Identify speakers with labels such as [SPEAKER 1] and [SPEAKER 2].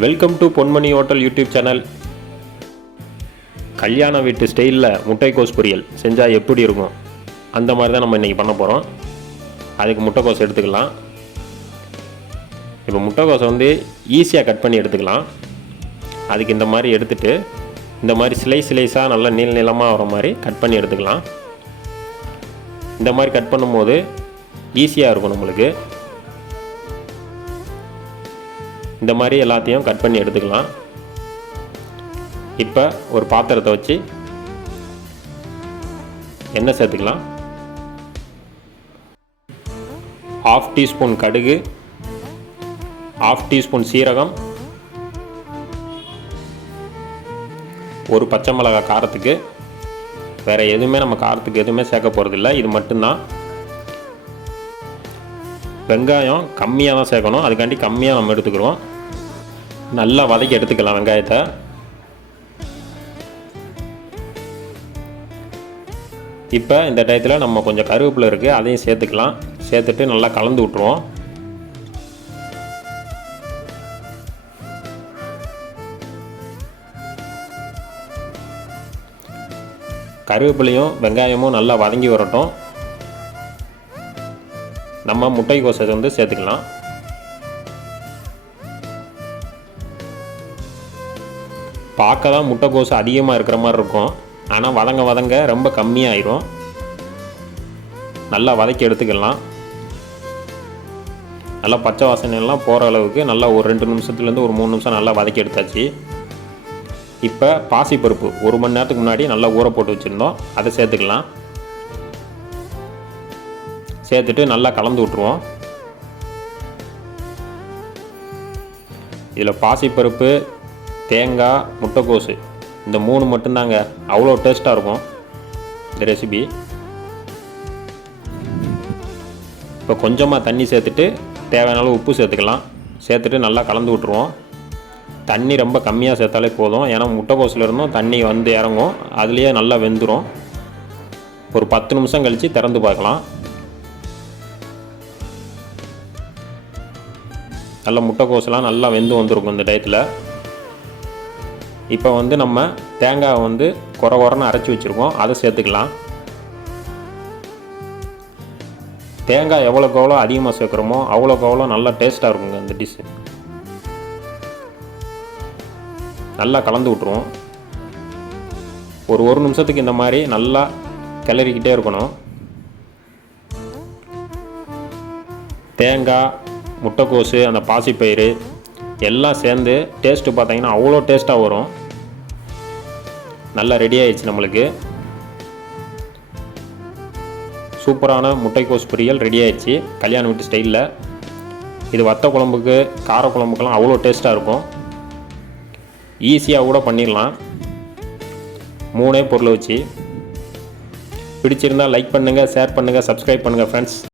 [SPEAKER 1] Welcome to Ponmani hotel YouTube channel கல்யாண வீட்டு ஸ்டைலில் முட்டைக்கோஸ் பொரியல். செஞ்சால் எப்படி இருக்கும்? அந்த மாதிரி தான் நம்ம இன்றைக்கி பண்ண போகிறோம் அதுக்கு முட்டைக்கோஸ் எடுத்துக்கலாம். இப்போ முட்டைக்கோஸை வந்து ஈஸியாக கட் பண்ணி எடுத்துக்கலாம். அதுக்கு இந்த மாதிரி எடுத்துகிட்டு இந்த மாதிரி சிலை சிலைஸாக நல்லா நீள நீளமாக வர மாதிரி கட் பண்ணி எடுத்துக்கலாம். இந்த மாதிரி கட் பண்ணும்போது ஈஸியாக இருக்கும் நம்மளுக்கு. இந்த மாதிரி எல்லாத்தையும் கட் பண்ணி எடுத்துக்கலாம். இப்போ ஒரு பாத்திரத்தை வச்சு எண்ணெய் சேர்த்துக்கலாம். ஆஃப் டீஸ்பூன் கடுகு ஆஃப் டீஸ்பூன் சீரகம் ஒரு பச்சை மிளகாய் காரத்துக்கு. வேறு எதுவுமே நம்ம காரத்துக்கு எதுவுமே சேர்க்க போகிறதில்ல இது மட்டும்தான். வெங்காயம் கம்மியாக தான் சேர்க்கணும். அதுக்காண்டி கம்மியாக நம்ம எடுத்துக்கிறோம். நல்லா வதக்கி எடுத்துக்கலாம் வெங்காயத்தை. இப்போ இந்த டயத்தில் நம்ம கொஞ்சம் கருவேப்பிலை இருக்குது அதையும் சேர்த்துக்கலாம். சேர்த்துட்டு நல்லா கலந்து விட்ருவோம் கருவேப்பிலையும் வெங்காயமும் நல்லா வதங்கி வரட்டும். நம்ம முட்டைக்கோசை வந்து சேர்த்துக்கலாம். பார்க்க தான் முட்டைக்கோசு அதிகமாக இருக்கிற மாதிரி இருக்கும். ஆனால் வதங்க வதங்க ரொம்ப கம்மியாயிரும். நல்லா வதக்கி எடுத்துக்கலாம். நல்லா பச்சை வாசனை எல்லாம் போகிற அளவுக்கு நல்லா ஒரு ரெண்டு நிமிஷத்துலேருந்து ஒரு மூணு நிமிஷம் நல்லா வதக்கி எடுத்தாச்சு. இப்போ பாசிப்பருப்பு ஒரு மணி நேரத்துக்கு முன்னாடி நல்லா ஊற போட்டு வச்சுருந்தோம். அதை சேர்த்துக்கலாம். சேர்த்துட்டு நல்லா கலந்து விட்ருவோம் இதில் பாசிப்பருப்பு தேங்காய் முட்டைக்கோசு இந்த மூணு மட்டும்தாங்க. அவ்வளோ டேஸ்ட்டாக இருக்கும். இந்த ரெசிபி இப்போ கொஞ்சமாக தண்ணி சேர்த்துட்டு தேவையான அளவு உப்பு சேர்த்துக்கலாம். சேர்த்துட்டு நல்லா கலந்து விட்ருவோம் தண்ணி ரொம்ப கம்மியாக சேர்த்தாலே போதும். ஏன்னா முட்டைக்கோசில் இருந்தும் தண்ணி வந்து இறங்கும். அதுலேயே நல்லா வெந்துடும் ஒரு பத்து நிமிஷம் கழித்து திறந்து பார்க்கலாம். நல்லா முட்டைக்கோசெல்லாம் நல்லா வெந்து வந்திருக்கும் இந்த டயத்தில் இப்போ வந்து நம்ம தேங்காய் வந்து குறை குறைன்னு அரைச்சி வச்சுருக்கோம். அதை சேர்த்துக்கலாம். தேங்காய் எவ்வளோக்கு எவ்வளோ அதிகமாக சேர்க்குறோமோ அவ்வளோக்கு அவ்வளோ நல்லா டேஸ்ட்டாக இருக்குங்க இந்த டிஷ்ஷு நல்லா கலந்து விட்ருவோம் ஒரு ஒரு நிமிஷத்துக்கு இந்த மாதிரி நல்லா கிளறிக்கிட்டே இருக்கணும். தேங்காய் முட்டைக்கோசு அந்த பாசிப்பயிறு எல்லாம் சேர்ந்து டேஸ்ட்டு பார்த்தீங்கன்னா அவ்வளோ டேஸ்ட்டாக வரும். நல்லா ரெடி ஆயிடுச்சு நம்மளுக்கு. சூப்பரான முட்டைக்கோஸ் பொரியல் ரெடி ஆயிடுச்சு. கல்யாண வீட்டு ஸ்டைலில் இது வத்த குழம்புக்கு கார குழம்புக்கெல்லாம் அவ்வளோ டேஸ்ட்டாக இருக்கும். ஈஸியாக கூட பண்ணிடலாம். மூணே பொருளை வச்சு. பிடிச்சிருந்தால் லைக் பண்ணுங்கள் ஷேர் பண்ணுங்கள் சப்ஸ்கிரைப் பண்ணுங்கள் ஃப்ரெண்ட்ஸ்